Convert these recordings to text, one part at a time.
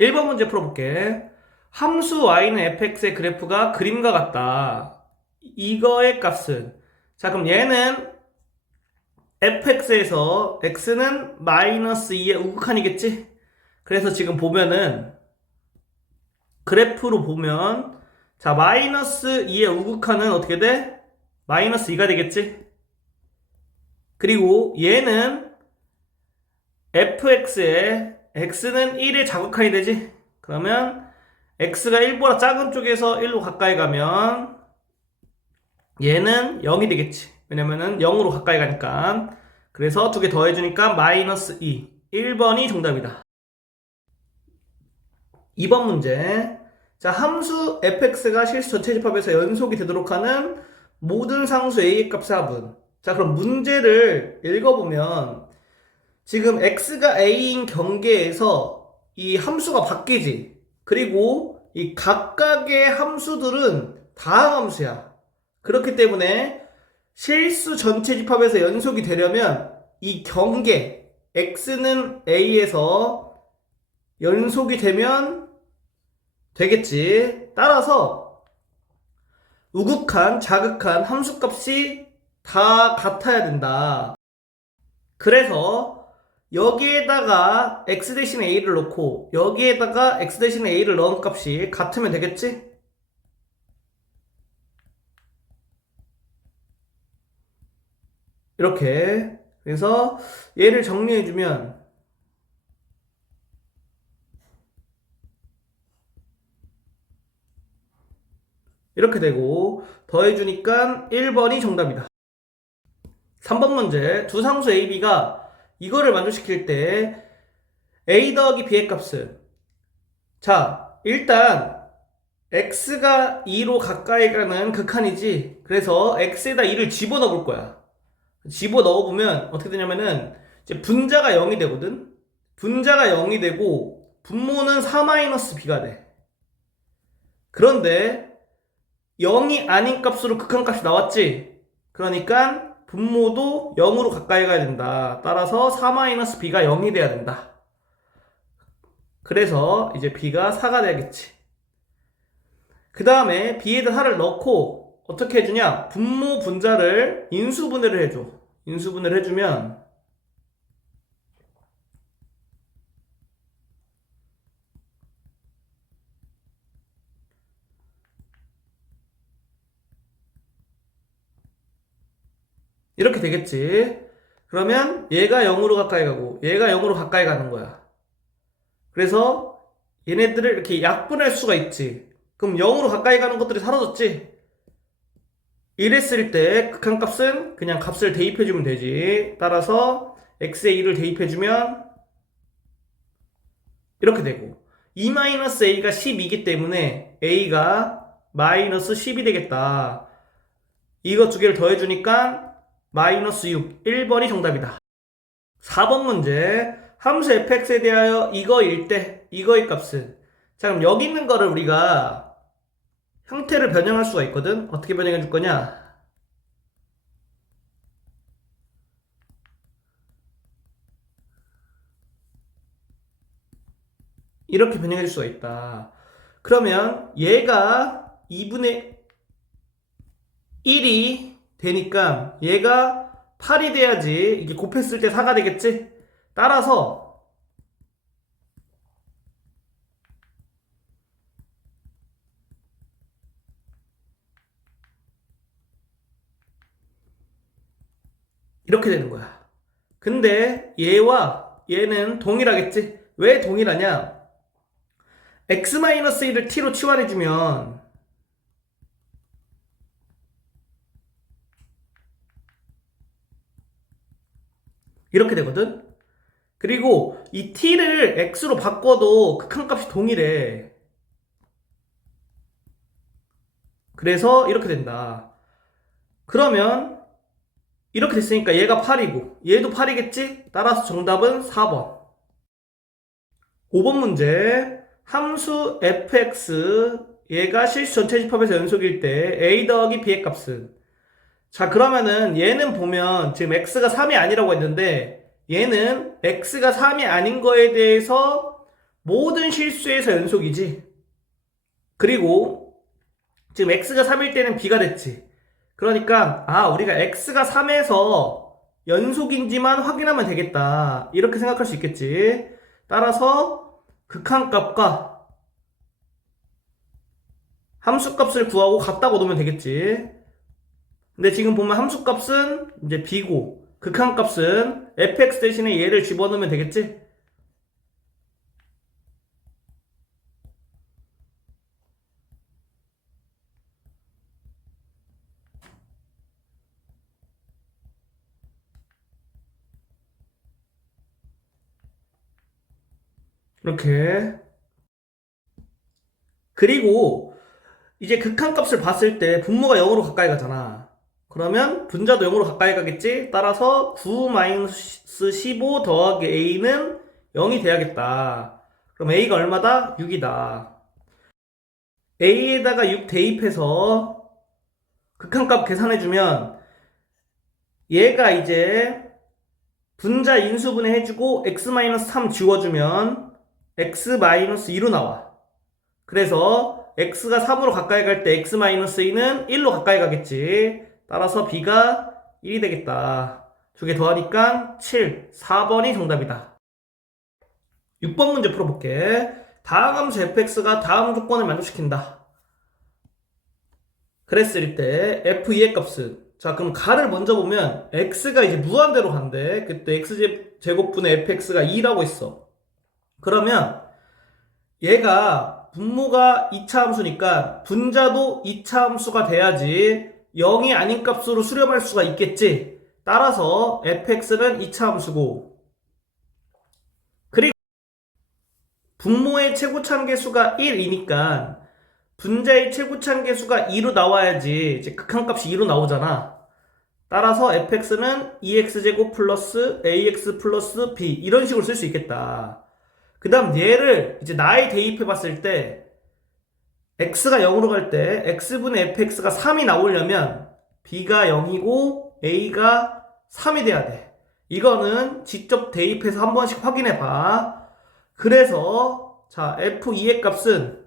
1번 문제 풀어볼게. 함수 y는 fx의 그래프가 그림과 같다. 이거의 값은, 자, 그럼 얘는 fx에서 x는 마이너스 2의 우극한이겠지? 그래서 지금 보면은 그래프로 보면, 자, 마이너스 2의 우극한은 어떻게 돼? 마이너스 2가 되겠지? 그리고 얘는 fx에 x는 1의 자극한이 되지? 그러면 x가 1보다 작은 쪽에서 1로 가까이 가면 얘는 0이 되겠지. 왜냐면은 0으로 가까이 가니까. 그래서 두 개 더해주니까 마이너스 2. 1번이 정답이다. 2번 문제. 자, 함수 fx가 실수 전체 집합에서 연속이 되도록 하는 모든 상수 a의 값의 합은. 자, 그럼 문제를 읽어보면 지금 x가 a인 경계에서 이 함수가 바뀌지. 그리고 이 각각의 함수들은 다항함수야. 그렇기 때문에 실수 전체 집합에서 연속이 되려면 이 경계 x는 a에서 연속이 되면 되겠지. 따라서 우극한, 자극한 함수값이 다 같아야 된다. 그래서 여기에다가 x 대신 a를 넣고 여기에다가 x 대신 a를 넣은 값이 같으면 되겠지? 이렇게. 그래서 얘를 정리해주면 이렇게 되고 더해주니까 1번이 정답이다. 3번 문제. 두 상수 a, b가 이거를 만족시킬 때 a 더하기 b의 값은, 자, 일단 x가 2로 가까이 가는 극한이지. 그래서 x에다 2를 집어넣어 볼 거야. 집어넣어 보면 어떻게 되냐면은 이제 분자가 0이 되거든. 분자가 0이 되고 분모는 4-b가 돼. 그런데 0이 아닌 값으로 극한값이 나왔지. 그러니까 분모도 0으로 가까이 가야 된다. 따라서 4-b가 0이 돼야 된다. 그래서 이제 b가 4가 돼야겠지. 그 다음에 b에다 4를 넣고 어떻게 해주냐? 분모 분자를 인수분해를 해줘. 인수분해를 해주면 이렇게 되겠지. 그러면 얘가 0으로 가까이 가고 얘가 0으로 가까이 가는 거야. 그래서 얘네들을 이렇게 약분할 수가 있지. 그럼 0으로 가까이 가는 것들이 사라졌지. 이랬을 때 극한값은 그냥 값을 대입해주면 되지. 따라서 x에 2를 대입해주면 이렇게 되고 2-a가 10이기 때문에 a가 마이너스 10이 되겠다. 이거 두 개를 더해주니까 마이너스 6. 1번이 정답이다. 4번 문제. 함수 fx에 대하여 이거일 때 이거의 값은, 자, 그럼 여기 있는 거를 우리가 형태를 변형할 수가 있거든. 어떻게 변형해 줄 거냐? 이렇게 변형해 줄 수가 있다. 그러면 얘가 2분의 1이 되니까 얘가 8이 돼야지 이게 곱했을 때 4가 되겠지? 따라서 이렇게 되는 거야. 근데 얘와 얘는 동일하겠지? 왜 동일하냐? x-1을 t로 치환해주면 이렇게 되거든? 그리고 이 t를 x로 바꿔도 극한값이 동일해. 그래서 이렇게 된다. 그러면 이렇게 됐으니까 얘가 8이고 얘도 8이겠지? 따라서 정답은 4번. 5번 문제. 함수 fx 얘가 실수 전체 집합에서 연속일 때 a 더하기 b의 값은, 자, 그러면은 얘는 보면 지금 x가 3이 아니라고 했는데 얘는 x가 3이 아닌 거에 대해서 모든 실수에서 연속이지. 그리고 지금 x가 3일 때는 b가 됐지. 그러니까 우리가 x가 3에서 연속인지만 확인하면 되겠다. 이렇게 생각할 수 있겠지. 따라서 극한값과 함수값을 구하고 같다고 놓으면 되겠지. 근데 지금 보면 함수값은 이제 b고 극한값은 fx 대신에 얘를 집어넣으면 되겠지. 이렇게. 그리고 이제 극한값을 봤을 때 분모가 0으로 가까이 가잖아. 그러면 분자도 0으로 가까이 가겠지? 따라서 9-15 더하기 a는 0이 돼야겠다. 그럼 a가 얼마다? 6이다. a에다가 6 대입해서 극한값 계산해주면 얘가 이제 분자 인수분해 해주고 x-3 지워주면 x-2로 나와. 그래서 x가 3으로 가까이 갈 때 x-2는 1로 가까이 가겠지. 따라서 b가 1이 되겠다. 두 개 더하니까 7, 4번이 정답이다. 6번 문제 풀어볼게. 다음 함수 fx가 다음 조건을 만족시킨다. 그랬을 때 f2의 값은, 자 그럼 가를 먼저 보면 x가 이제 무한대로 간대. 그때 x제곱분의 fx가 2라고 했어. 그러면 얘가 분모가 2차 함수니까 분자도 2차 함수가 돼야지 0이 아닌 값으로 수렴할 수가 있겠지. 따라서 fx는 2차 함수고, 그리고 분모의 최고차함계수가 1이니까 분자의 최고차함계수가 2로 나와야지 이제 극한값이 2로 나오잖아. 따라서 fx는 2x제곱 플러스 ax 플러스 b 이런 식으로 쓸 수 있겠다. 그 다음 얘를 이제 나에 대입해 봤을 때 x가 0으로 갈 때 x분의 fx가 3이 나오려면 b가 0이고 a가 3이 돼야 돼. 이거는 직접 대입해서 한 번씩 확인해 봐. 그래서 자 f2의 값은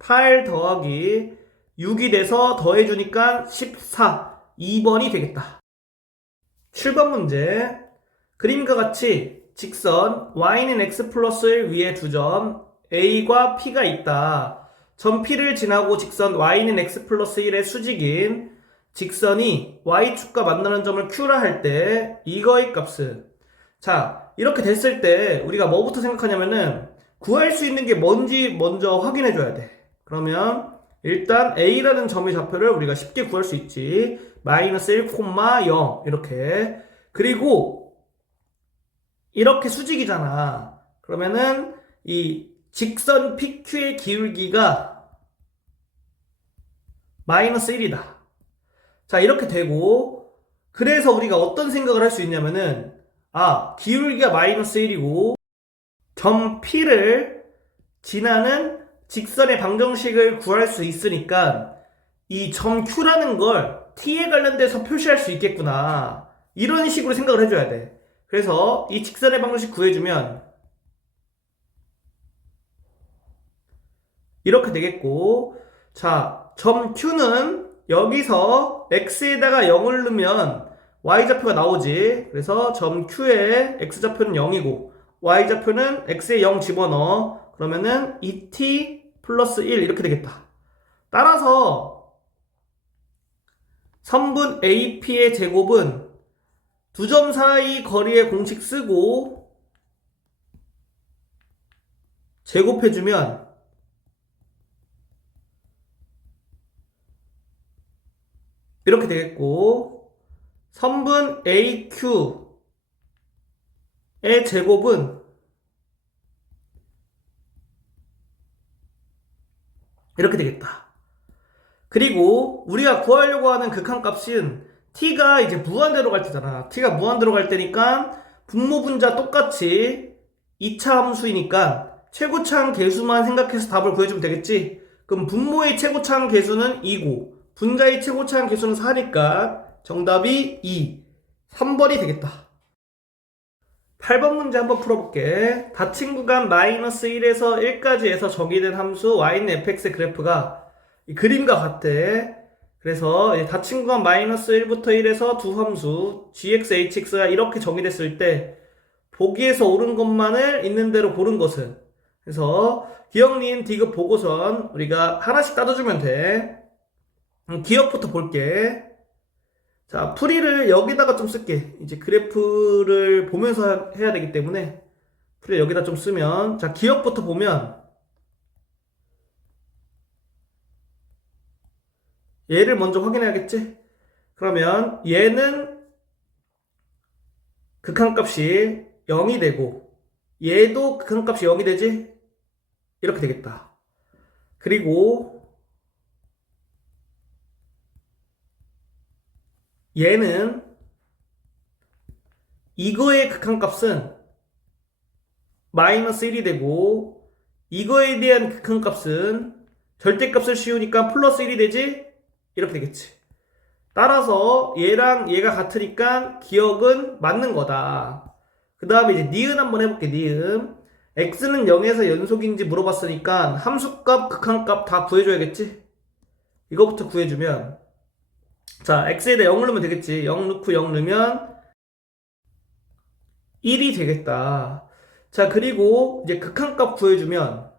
8 더하기 6이 돼서 더해주니까 14, 2번이 되겠다. 7번 문제. 그림과 같이 직선 y는 x 플러스 1 위에 두 점 a과 p가 있다. 점 p를 지나고 직선 y는 x 플러스 1의 수직인 직선이 y축과 만나는 점을 q라 할 때 이거의 값은, 자 이렇게 됐을 때 우리가 뭐부터 생각하냐면은 구할 수 있는 게 뭔지 먼저 확인해 줘야 돼. 그러면 일단 a라는 점의 좌표를 우리가 쉽게 구할 수 있지. 마이너스 1, 0 이렇게. 그리고 이렇게 수직이잖아. 그러면은 이 직선 PQ의 기울기가 마이너스 1이다. 자 이렇게 되고, 그래서 우리가 어떤 생각을 할 수 있냐면은 기울기가 마이너스 1이고 점 P를 지나는 직선의 방정식을 구할 수 있으니까 이 점 Q라는 걸 T에 관련돼서 표시할 수 있겠구나. 이런 식으로 생각을 해줘야 돼. 그래서 이 직선의 방정식 구해주면 이렇게 되겠고, 자, 점 Q는 여기서 x에다가 0을 넣으면 y좌표가 나오지. 그래서 점 Q의 x좌표는 0이고 y좌표는 x에 0 집어넣어. 그러면은 2t 플러스 1 이렇게 되겠다. 따라서 선분 AP의 제곱은 두 점 사이 거리의 공식 쓰고 제곱해주면 이렇게 되겠고, 선분 AQ의 제곱은 이렇게 되겠다. 그리고 우리가 구하려고 하는 극한값은 t가 이제 무한대로 갈 때잖아. t가 무한대로 갈 때니까 분모 분자 똑같이 2차 함수이니까 최고차항 계수만 생각해서 답을 구해주면 되겠지. 그럼 분모의 최고차항 계수는 2고 분자의 최고차항 계수는 4니까 정답이 2, 3번이 되겠다. 8번 문제 한번 풀어볼게. 닫힌 구간 마이너스 1에서 1까지 해서 정의된 함수 y는 fx의 그래프가 이 그림과 같대. 그래서 닫힌 구간 마이너스 1부터 1에서 두 함수 gx, hx가 이렇게 정의됐을 때 보기에서 옳은 것만을 있는 대로 고른 것은, 그래서 기억, 니은, 디귿 보고선 우리가 하나씩 따져주면 돼. 기억부터 볼게. 자, 풀이를 여기다가 좀 쓸게. 이제 그래프를 보면서 해야 되기 때문에 풀이를 여기다 좀 쓰면, 자, 기억부터 보면 얘를 먼저 확인해야겠지? 그러면 얘는 극한값이 0이 되고 얘도 극한값이 0이 되지? 이렇게 되겠다. 그리고 얘는 이거의 극한값은 마이너스 1이 되고 이거에 대한 극한값은 절대값을 씌우니까 플러스 1이 되지? 이렇게 되겠지. 따라서 얘랑 얘가 같으니까 기억은 맞는 거다. 그 다음에 이제 니은 한번 해볼게. 니은. x는 0에서 연속인지 물어봤으니까 함수값, 극한값 다 구해줘야겠지? 이거부터 구해주면, 자, x에다 0 넣으면 되겠지. 0 넣고 0 넣으면 1이 되겠다. 자, 그리고 이제 극한값 구해주면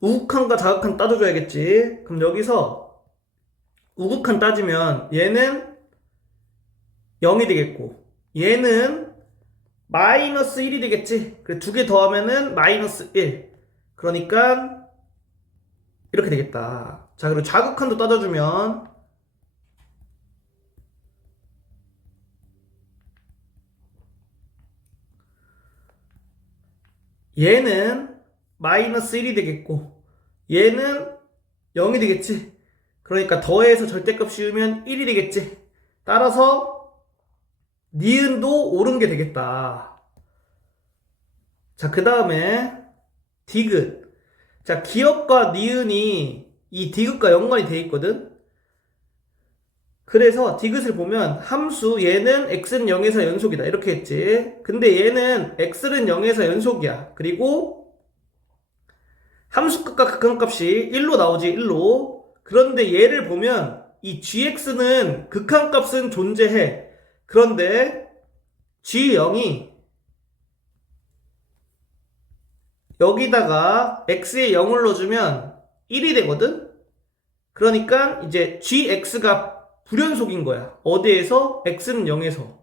우극한과 자극한 따져줘야겠지. 그럼 여기서 우극한 따지면 얘는 0이 되겠고 얘는 마이너스 1이 되겠지. 그래, 두 개 더하면은 마이너스 1. 그러니까 이렇게 되겠다. 자, 그리고 자극한도 따져주면 얘는 마이너스 1이 되겠고 얘는 0이 되겠지. 그러니까 더해서 절대값 씌우면 1이 되겠지. 따라서 니은도 옳은 게 되겠다. 자, 그 다음에 디귿. 자, 기억과 니은이 이 디귿과 연관이 돼 있거든. 그래서 디귿을 보면 함수 얘는 x는 0에서 연속이다 이렇게 했지. 근데 얘는 x는 0에서 연속이야. 그리고 함수값과 극한값이 1로 나오지. 1로. 그런데 얘를 보면 이 gx는 극한값은 존재해. 그런데 g0이 여기다가 x에 0을 넣어주면 1이 되거든. 그러니까 이제 gx가 불연속인 거야. 어디에서? x는 0에서.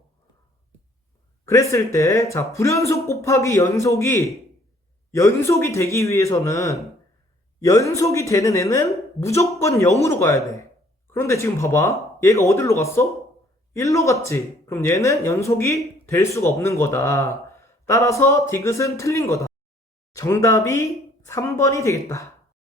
그랬을 때, 자, 불연속 곱하기 연속이 되기 위해서는 연속이 되는 애는 무조건 0으로 가야 돼. 그런데 지금 봐봐. 얘가 어디로 갔어? 1로 갔지. 그럼 얘는 연속이 될 수가 없는 거다. 따라서 디귿은 틀린 거다. 정답이 3번이 되겠다.